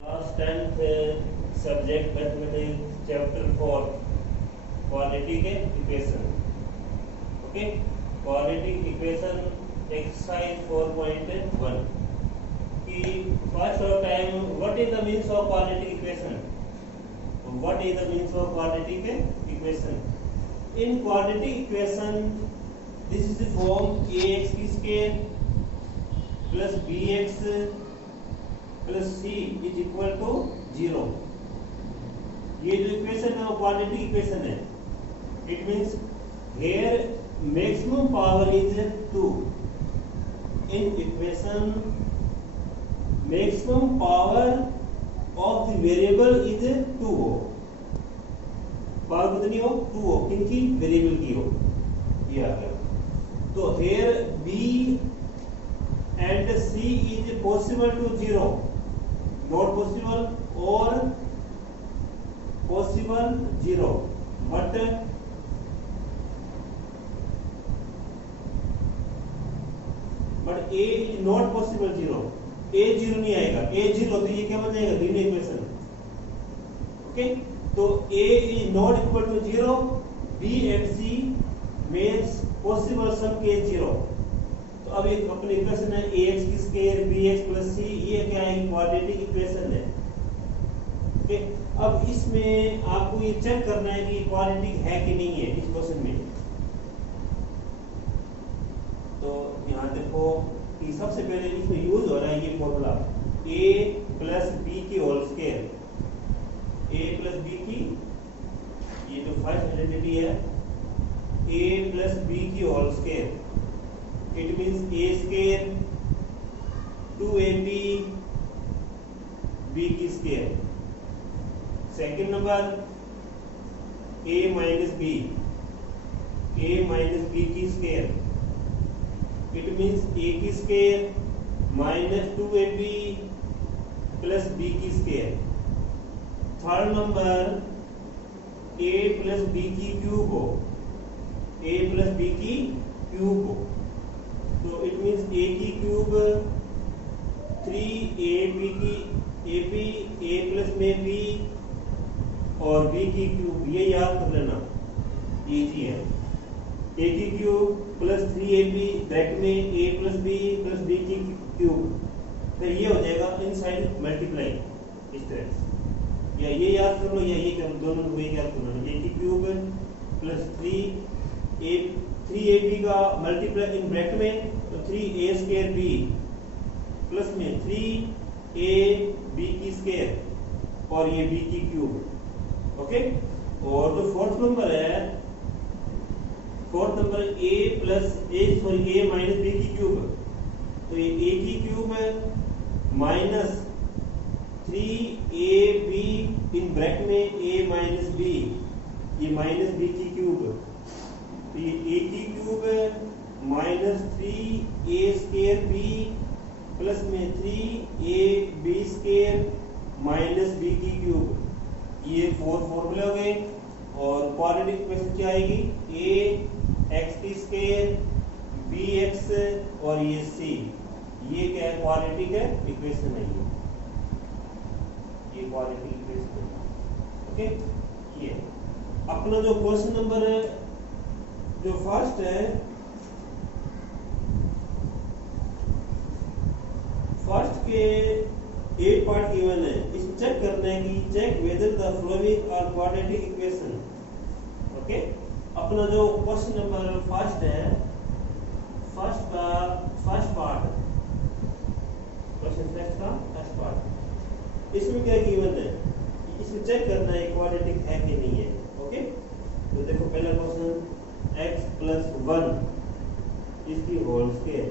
Class 10th subject mathematics chapter 4 quadratic equation. Okay, quadratic equation exercise 4.1 कि first of time what is the means of quadratic equation. What is the means of quadratic equation? In quadratic equation this is the form ax की square plus bx plus c is equal to 0। ये जो equation है वो quadratic equation है। It means here maximum power is 2। In equation maximum power of the variable is 2 हो। Power कितनी हो? 2 हो। किनकी? वेरिएबल की हो। ये आ गया। तो here b and c is possible to 0, not possible or possible 0, but a is not possible 0। a 0 नहीं आएगा। a 0 तो ये क्या बन जाएगा? Linear equation. ओके, तो a is not equal to 0, b and c means possible sum के 0। तो अब एक अपनी इक्वेशन है ax की स्क्वायर bx प्लस c, ये क्या है? क्वाड्रेटिक इक्वेशन है। ओके, अब इसमें आपको ये चेक करना है कि क्वाड्रेटिक है कि नहीं है इस क्वेश्चन में। तो यहाँ देखो कि सबसे पहले इसमें यूज हो रहा है ये फॉर्मूला a प्लस बी की whole square. a plus b की, ये तो फर्स्ट आइडेंटिटी है, a प्लस बी की whole square. It means a square 2ab b की square. Second number a minus b की स्क्वायर। इट मीन्स a की square minus 2ab plus b की square. Third number a plus b की cube हो, a plus b की cube हो। तो it means a की क्यूब 3ab की ab, a प्लस में b और b की क्यूब, ये याद कर लेना, इजी है। a की क्यूब प्लस 3ab ब्रैकेट में a plus b plus b की क्यूब, फिर ये हो जाएगा इनसाइड मल्टीप्लाई इस तरह से। या ये याद कर लो या ये कर, दोनों को याद कर लो। a की क्यूब प्लस 3ab का मल्टीप्लाई इन ब्रैकेट में तो 3a स्क्वायर b प्लस में 3ab की स्क्वायर और ये b की क्यूब। ओके, और जो फोर्थ नंबर है, fourth number a minus b की क्यूब। तो ये a की क्यूब है माइनस 3ab इन ब्रैकेट में a माइनस b, ये माइनस b की क्यूब। तो ये a की क्यूब है minus 3a square b plus में 3ab स्क्वायर माइनस b की क्यूब। ये 4 फॉर्मूले हो गए। और क्वाड्रेटिक इक्वेशन क्या आएगी? ax की स्क्वायर bx और ये c, ये क्या है? क्वाड्रेटिक है इक्वेशन है ये क्वाड्रेटिक इक्वेशन है। ओके, ये अपना जो क्वेश्चन नंबर है जो फर्स्ट है, फर्स्ट के 8 पार्ट गिवन है। इस चेक करना है कि check whether the following are quadratic equation. Okay, अपना जो क्वेश्चन नंबर फर्स्ट है, फर्स्ट का फर्स्ट पार्ट, क्वेश्चन फर्स्ट का फर्स्ट पार्ट, इसमें क्या गिवन है? इसमें चेक करना है क्वाड्रेटिक है कि नहीं है। ओके, तो देखो पहला क्वेश्चन x प्लस 1 इसकी होल स्क्वायर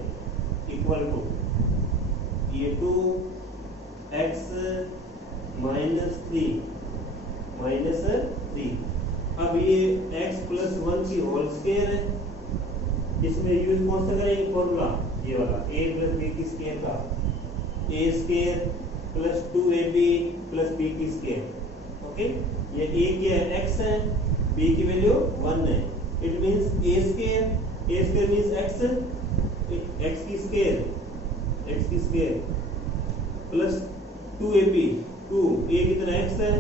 इक्वल टू ये 2x माइनस 3। अब ये x प्लस 1 की होल स्क्वायर है, इसमें यूज कौन सा करेंगे? फॉर्मूला ये वाला a प्लस b की स्क्वायर का, a square plus 2ab plus b की स्क्वायर। ओके, ये a क्या है? x है, b की वैल्यू 1 है। It means a square means x की स्क्वायर प्लस 2ab 2 ए की तरह x है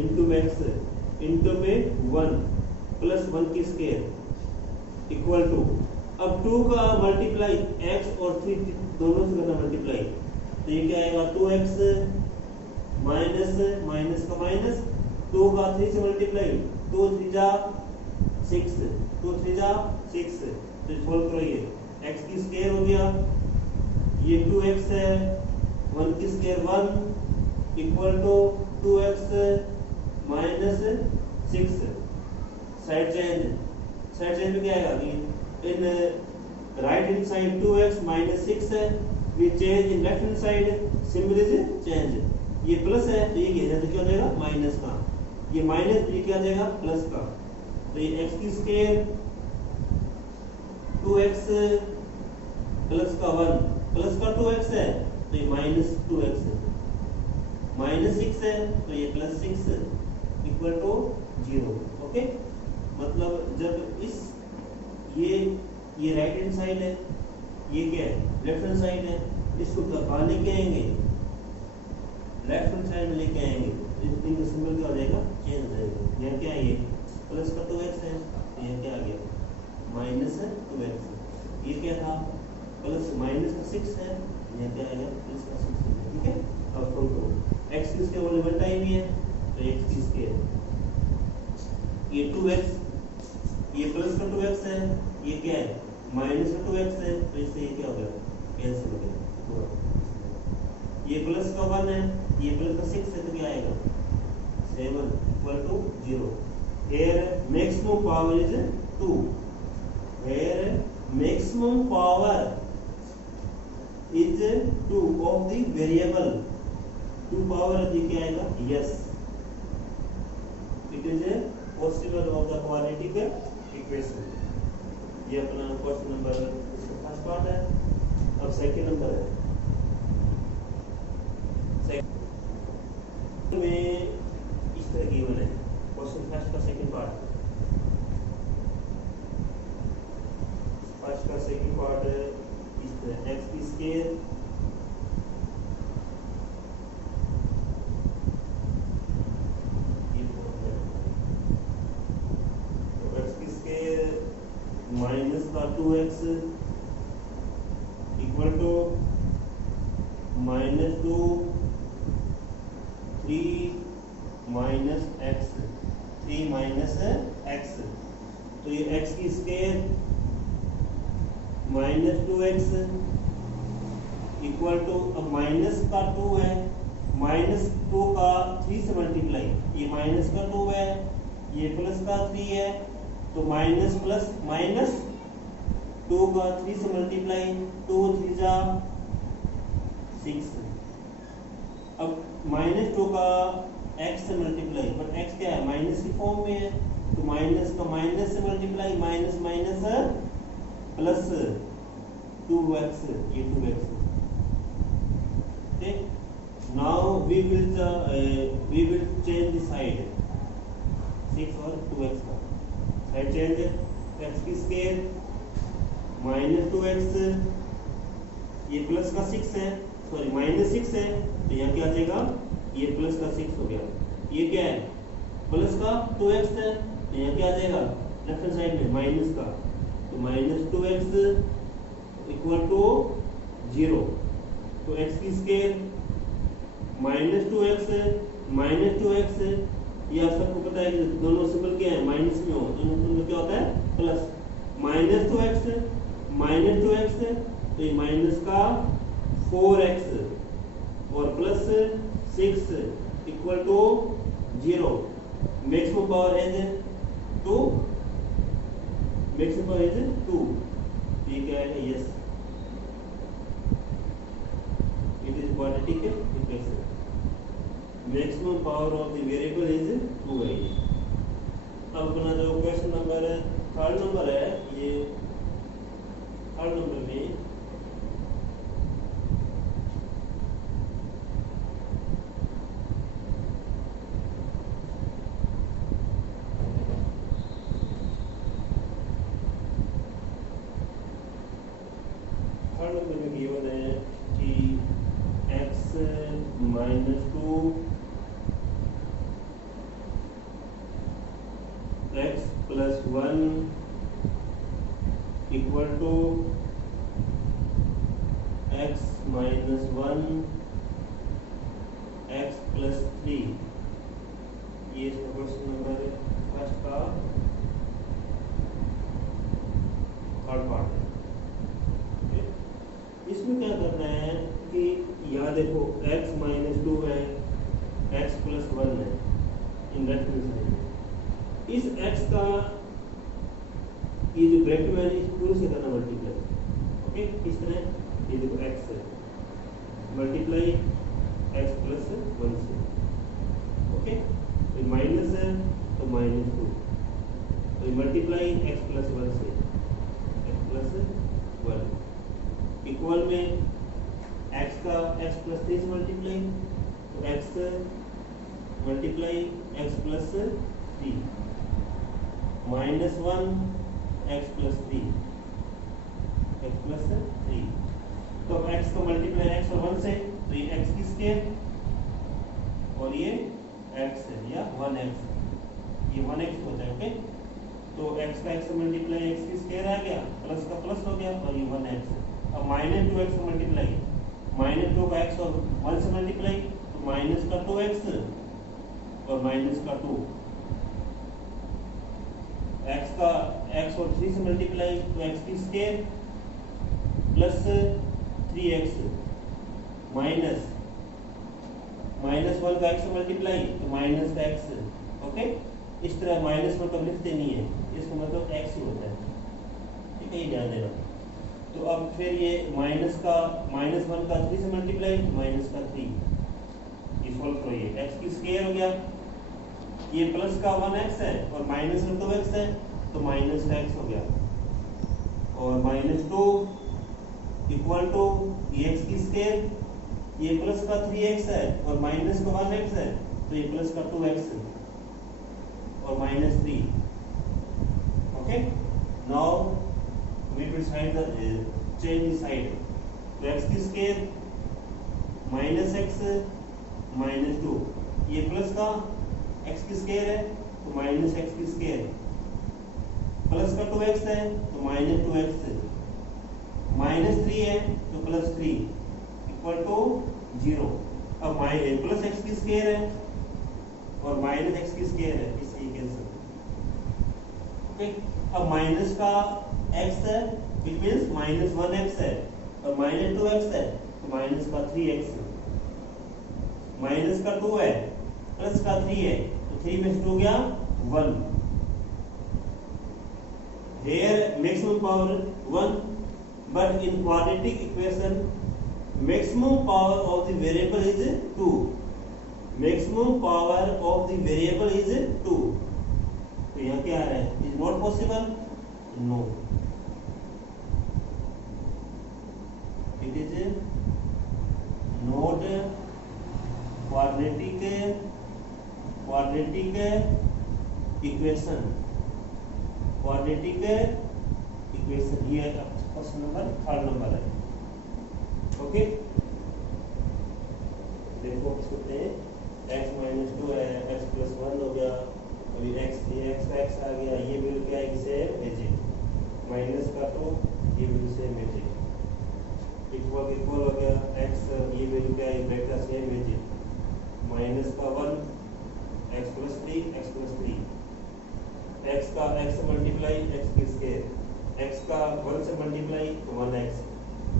इंटू x इंटू में 1 प्लस 1 की स्क्वायर इक्वल टू, अब 2 का मल्टीप्लाई x और 3 दोनों से करना मल्टीप्लाई, तो ये क्या आएगा 2x माइनस माइनस का माइनस 2 का 3 से मल्टीप्लाई 2 3 जा 6 2 3 जा 6, तो सोल्व करो ये x की स्क्वायर हो गया, ये 2x है 1 की square 1 equal to 2x minus 6, side change में क्या आएगा, in right hand side 2x minus 6 है, we change in left hand side symbol is change, ये प्लस है तो ये क्या हो जाएगा माइनस का, ये माइनस ये क्या आ जाएगा प्लस का, तो ये x की स्क्वायर 2x प्लस का 1 प्लस का 2x है तो ये माइनस 2x है, माइनस 6 है तो ये प्लस 6 इक्वल टू 0। ओके, मतलब जब इस ये राइट हैंड साइड है, ये क्या है लेफ्ट हैंड साइड है, इसको कहाँ लेके आएंगे लेफ्ट हैंड साइड में लेके आएंगे, इनका सिंबल क्या हो जाएगा चेंज हो जाएगा, यहाँ क्या है ये प्लस का 2x है, यहाँ क्या आ गया माइनस 2x, ये क्या था प्लस माइनस का 6 है, यहाँ क्या आएगा प्लस का 6 है। ठीक है, अब सोल्व करो, x की स्क्वायर ओनली वन टाइम ही है तो x की स्क्वायर, ये 2x ये प्लस का 2x है, ये क्या है माइनस का 2x है, तो इससे ये क्या हो गया कैंसिल हो गया पूरा, ये प्लस का 1 है ये प्लस का 6 है तो क्या आएगा 7 equal to 0। Here maximum power is 2, here maximum power is 2 of the variable, 2 power ये क्या आएगा yes, it is a possible of the quadratic equation। ये अपना क्वेश्चन नंबर फर्स्ट पार्ट है। अब सेकंड नंबर है, सेकंड में इस तरह गिवन है क्वेश्चन फर्स्ट का सेकंड पार्ट, फर्स्ट का सेकंड पार्ट इस तरह x की स्क्वायर माइनस का 2x equal to minus 2 3 minus x 3 minus x, तो ये x की square minus 2x equal to, अब माइनस का 2 है माइनस 2 का 3 से मल्टीप्लाई, ये माइनस का 2 है ये प्लस का 3 है, तो माइनस प्लस माइनस 2 का 3 से मल्टीप्लाई 2 3 जा 6, अब माइनस 2 का x से मल्टीप्लाई, बट x क्या है माइनस की फॉर्म में है, तो माइनस का माइनस से multiply minus minus plus 2x, ये 2x। ठीक, now we will change the side 6 और 2x का साइड चेंज, x की स्क्वायर माइनस 2x ये प्लस का 6 है, सॉरी माइनस 6 है तो यहाँ क्या आ जाएगा ये प्लस का 6 हो गया, ये क्या है प्लस का 2x है तो यहाँ क्या आ जाएगा लेफ्ट हैंड साइड में माइनस का, तो माइनस 2x इक्वल टू 0, तो x की स्क्वायर माइनस 2x ये आप सबको पता है कि दोनों सिंबल क्या है माइनस में हो, दोनों सिंबल क्या होता है प्लस, माइनस 2x है तो ये माइनस का 4x और plus 6 equal to 0, maximum power is 2, maximum power is 2, ये क्या है yes, it is quadratic equation, maximum power of the variable is 2y। अब अपना जो क्वेश्चन नंबर थर्ड नंबर है, ये थर्ड नंबर में गिवन है कि x minus 2 one equal to x minus one x plus three, ये इसका क्वेश्चन नंबर फर्स्ट का थर्ड पार्ट है। इसमें क्या करना है कि यहाँ देखो x माइनस टू है, x प्लस वन है इन लेफ्ट हैंड साइड में। इस x का ये जो ब्रैकेट में इस पूरे से करना मल्टीप्लाई। ओके, किस तरह, ये देखो x है मल्टीप्लाई x प्लस वन से। ओके, ये माइनस है तो माइनस टू, तो मल्टीप्लाई x प्लस वन से, x प्लस वन इक्वल में x का x प्लस थ्री से मल्टीप्लाई, तो x multiply x plus three minus one x plus three, x plus three. तो x का मल्टीप्लाई x और one से, तो ये x की स्केयर और ये x है या 1x, ये 1x होता है। ओके, तो x का x से मल्टीप्लाई x की स्केयर आ गया, प्लस का प्लस हो गया और ये 1x है। अब माइनस 2x से मल्टीप्लाई, माइनस 2 का x और 1 से मल्टीप्लाई, तो माइनस का 2x और माइनस का 2, x का x और 3 से मल्टीप्लाई, तो x की square plus 3x minus minus 1 का x से मल्टीप्लाई, तो माइनस का x। ओके, इस तरह माइनस मतलब लिखते नहीं है, इसका मतलब x ही होता है। ठीक है, ये ध्यान देना। तो अब फिर ये माइनस का माइनस 1 का 3 से मल्टीप्लाई, तो माइनस का 3, ये सॉल्व करो। ये x की स्केयर हो गया, ये प्लस का 1x है और माइनस का 2x है, तो माइनस का x हो गया, और माइनस 2 इक्वल टू ये x की स्केयर, ये प्लस का 3x है और माइनस का 1x है, तो ये प्लस का 2x और minus 3। Okay, now we will decide the change the side. तो x की स्केयर माइनस x माइनस 2, ये प्लस का x की स्केयर है तो माइनस x की स्केयर, प्लस का 2x है तो माइनस 2x, माइनस 3 है तो प्लस 3 इक्वल टू 0। अब प्लस x की स्केयर है और माइनस x की स्केयर है, इसलिए कैंसिल। ओके, अब माइनस का x है, इट मींस माइनस 1x है और माइनस 2x है, तो माइनस का 3x, माइनस का 2 है प्लस का 3 है, तो 3 में से 2 गया 1। Here maximum power 1, but in quadratic equation maximum power of the variable is 2. Maximum power of the variable is 2. तो यहाँ क्या आ रहा है? Is not possible? No. It is not quadratic equation. Quadratic equation here first number third number है। Okay, देखो किसको हैं, x minus 2 है, x प्लस 1 हो गया, अभी x का x आ गया, ये वैल्यू क्या है, सेम मैजिक, माइनस का 2, ये value same magic, equal equal हो गया, x ये वैल्यू क्या है, ब्रैकेट का सेम मैजिक, माइनस का 1, x plus 3, x plus 3, x का x से मल्टीप्लाई, x की स्केयर, x का 1 से मल्टीप्लाई तो 1x।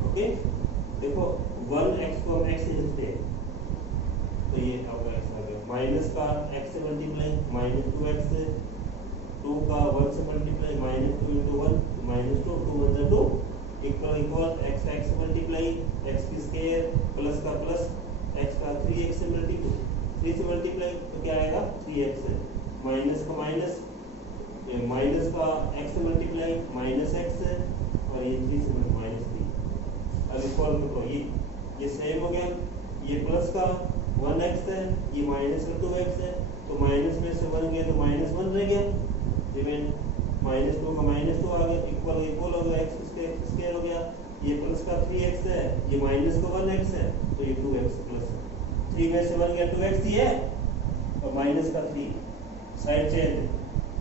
ओके, देखो 1x को हम x से लिखते हैं, तो ये आपका x आ गया, माइनस का x से मल्टीप्लाई माइनस 2x, 2 का 1 से multiply minus 2 into 1 minus 2, 2 1 2 equal equal, x का x से मल्टीप्लाई, x की स्केयर प्लस का प्लस, x का 3x से मल्टीप्लाई, 3 से मल्टीप्लाई तो क्या आएगा 3x, माइनस का माइनस, माइनस का x से मल्टीप्लाई माइनस x और ये 3 से माइनस 3। अब इक्वल करो, ये सेम हो गया, ये प्लस का 1x है, ये माइनस का 2x है, तो माइनस में से 1 गया तो माइनस 1 रह गया, रिमेन माइनस 2 का माइनस 2 आ गया, इक्वल इक्वल हो गया, x स्क्वायर हो गया, ये प्लस का 3x है, ये माइनस का 1x है, तो ये 2x प्लस 3 में से 1 गया 2x ही है और माइनस का 3, साइड चेंज,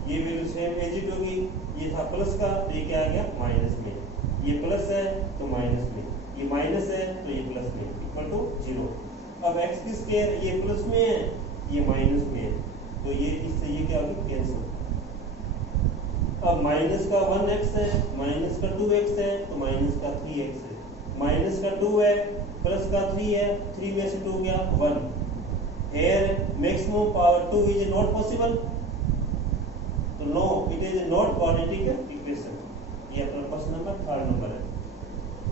ये वैल्यू सेम एजिट होगी, ये था प्लस का तो ये क्या आ गया माइनस में, ये प्लस है तो माइनस में, ये माइनस है तो ये प्लस में, इक्वल टू 0। अब एक्स की स्क्वायर ये प्लस में है ये माइनस में है तो ये इससे ये क्या होगी कैंसिल। अब माइनस का 1x है, माइनस का 2x है तो माइनस का 3x है, माइनस का 2 है, प्लस का 3 है, 3 में से 2 गया 1। Here maximum power 2 is not possible, तो no it is not quadratic equation। ये अपना क्वेश्चन नंबर 3rd नंबर है।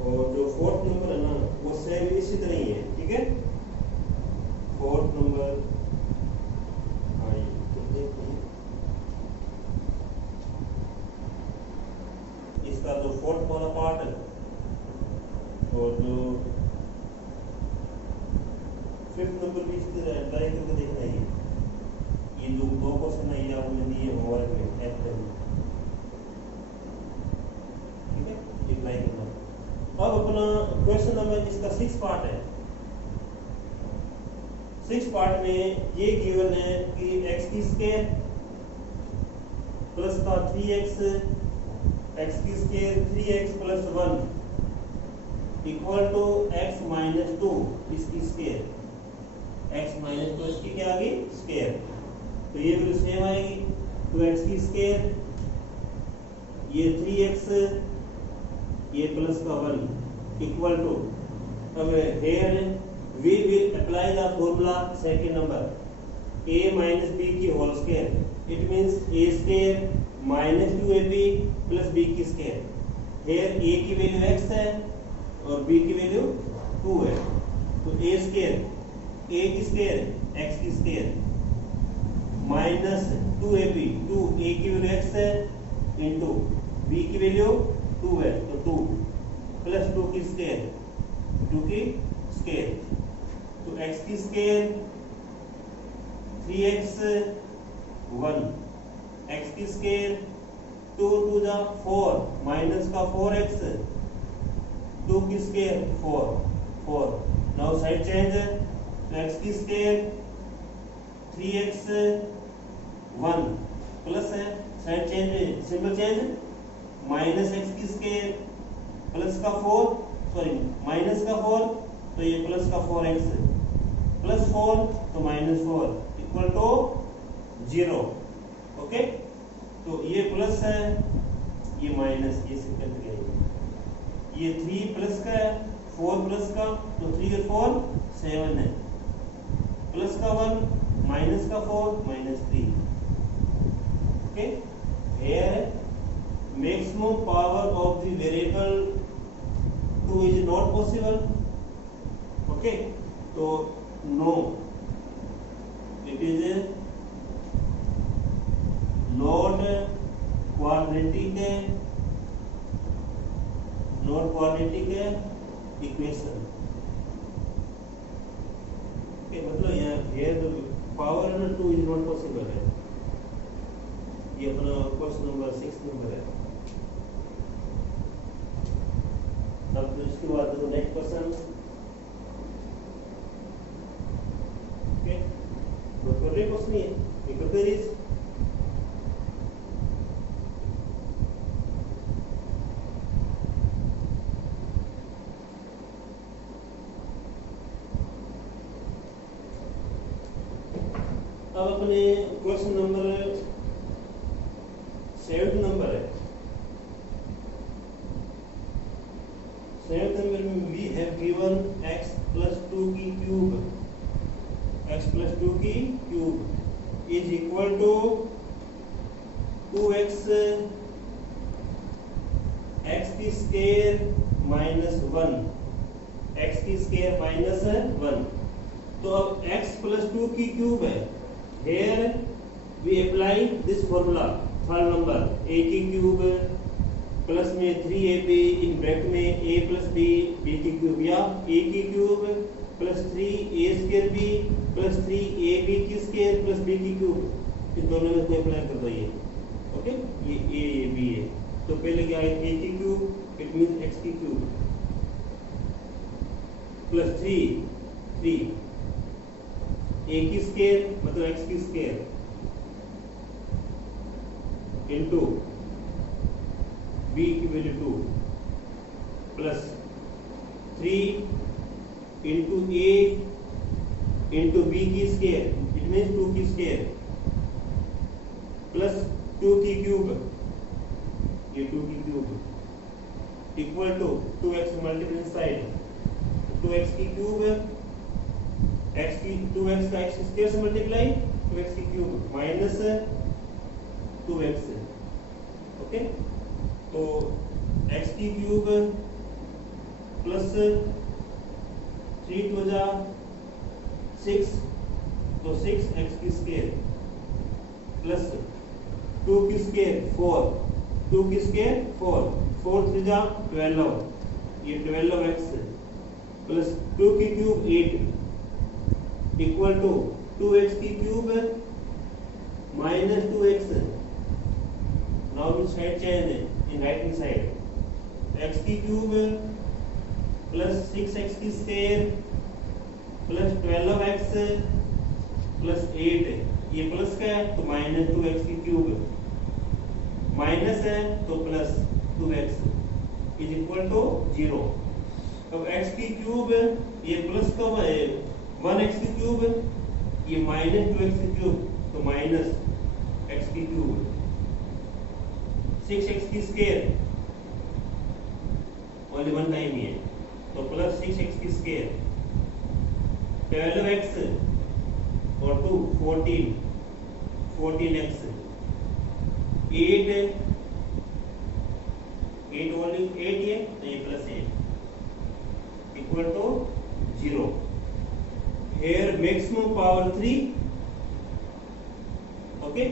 और जो 4th नंबर है ना वो सेम इसी तरह ही है, ठीक है। 4th नंबर इसका जो 4th वाला पार्ट है और जो 5th नंबर भी इसी तरह ट्राई करके देखना है। ये जो 2 क्वेश्चन है ये आपने दिए होमवर्क में एफ, ठीक है, ये ट्राई करना। अब अपना क्वेश्चन नंबर इसका 6 पार्ट है। 6 पार्ट में ये गिवन है कि x की स्क्वायर प्लस का 3x, x की square 3x plus 1 equal to x minus 2 इसकी स्क्वायर, x माइनस 2 इसकी क्या आ गई स्क्वायर, तो ये वैल्यू सेम आएगी। तो x की स्क्वायर ये 3x ये प्लस का 1 इक्वल टू, अब hair we will apply the formula second number a minus b की whole square, it means a square minus 2ab plus b की square। here a की वैल्यू x है और b की value 2 है, तो a square a की square x की स्क्वायर माइनस 2ab, 2 a की वैल्यू x है इंटू b की वैल्यू 2 है तो 2 प्लस 2 की स्क्वायर, 2 की स्क्वायर, तो x की स्क्वायर 3x 1, x की स्क्वायर 2 टू द 4 माइनस का 4x 2 की स्क्वायर 4। नाउ साइड चेंज, तो x की स्क्वायर 3x 1 प्लस है, side change symbol change, minus x की स्क्वायर प्लस का 4 सॉरी माइनस का 4 तो ये प्लस का 4x प्लस 4 तो माइनस 4 इक्वल टू 0। ओके, तो ये प्लस है ये माइनस, ये सिंपल गया, ये 3 प्लस का है 4 प्लस का तो 3 और 4 7 है, प्लस का 1 माइनस का 4 minus 3। Okay, here maximum power of the variable 2 is not possible। Okay, तो no it is not quadratic equation. मतलब यहाँ पावर है ना 2 इज नॉट पॉसिबल है। ये अपना क्वेश्चन नंबर 6 नंबर है। अब इसके बाद नेक्स्ट क्वेश्चन, क्वेश्चन है कंपेरिज अब अपने क्वेश्चन नंबर 7 नंबर है। 7 नंबर में we have given x plus 2 की क्यूब, x प्लस 2 की cube is equal to 2x x की स्क्वायर माइनस 1, x की स्क्वायर माइनस 1। तो अब x प्लस 2 की क्यूब है, here we apply this formula third number, a की क्यूब प्लस में 3ab इन ब्रैकेट में a प्लस b b की क्यूब, या a की cube plus 3a square b plus 3ab की स्क्वायर प्लस b की क्यूब, इन दोनों में कोई अप्लाई कर दो ये। ओके, ये a b है, तो पहले क्या है a की क्यूब इट मींस x की क्यूब प्लस 3 a की स्क्वायर मतलब x की स्क्वायर इंटू बी की वैल्यू 2 प्लस 3 इंटू ए इंटू बी की स्क्वायर, इट मीन्स 2 की स्क्वायर प्लस 2 की क्यूब, ये 2 की cube equal to 2x multiple inside 2x की क्यूब, x की 2x का x स्क्वायर से मल्टीप्लाई 2x की क्यूब माइनस 2x, ओके। तो x की क्यूब प्लस 3 टू जा 6, तो 6x की स्क्वायर प्लस 2 की स्क्वायर 4, 2 की स्क्वायर 4, 4 3 जा 12, ये 12x प्लस 2 की क्यूब 8 इक्वल टू 2x की cube minus 2x। Now we side change in right hand side, x की क्यूब प्लस 6x की स्क्वायर प्लस 12x प्लस 8, ये प्लस का है तो माइनस 2x की क्यूब, माइनस है तो plus 2x is equal to 0। अब x की क्यूब ये प्लस का 1x की क्यूब, ये माइनस 2x की क्यूब, तो माइनस x की क्यूब, 6x की स्क्वायर ओनली वन टाइम ही है, तो प्लस 6x की स्क्वायर 12x और 2 14, 14x 8 ओनली 8 है, तो ये plus 8 equal to 0। Here maximum power 3, okay,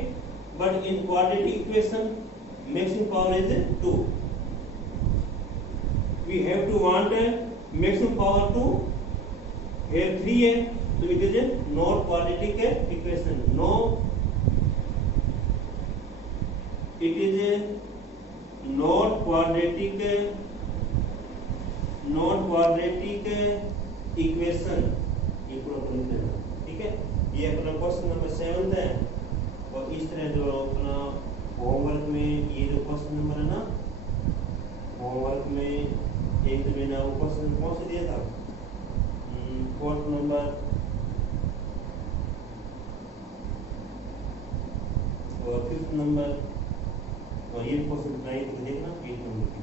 but in quadratic equation maximum power is 2. We have to want maximum power 2. Here 3 है, so it is a not quadratic equation. No, it is a not quadratic equation. ये पूरा लिख देना, ठीक है। ये अपना question number 7 है, और इस तरह जो अपना होमवर्क में ये जो क्वेश्चन नंबर है ना, होमवर्क में एक तो मैंने वो क्वेश्चन कौन सा दिया था, 4th नंबर और 5th नंबर, और ये क्वेश्चन 9 देखना 8 नंबर की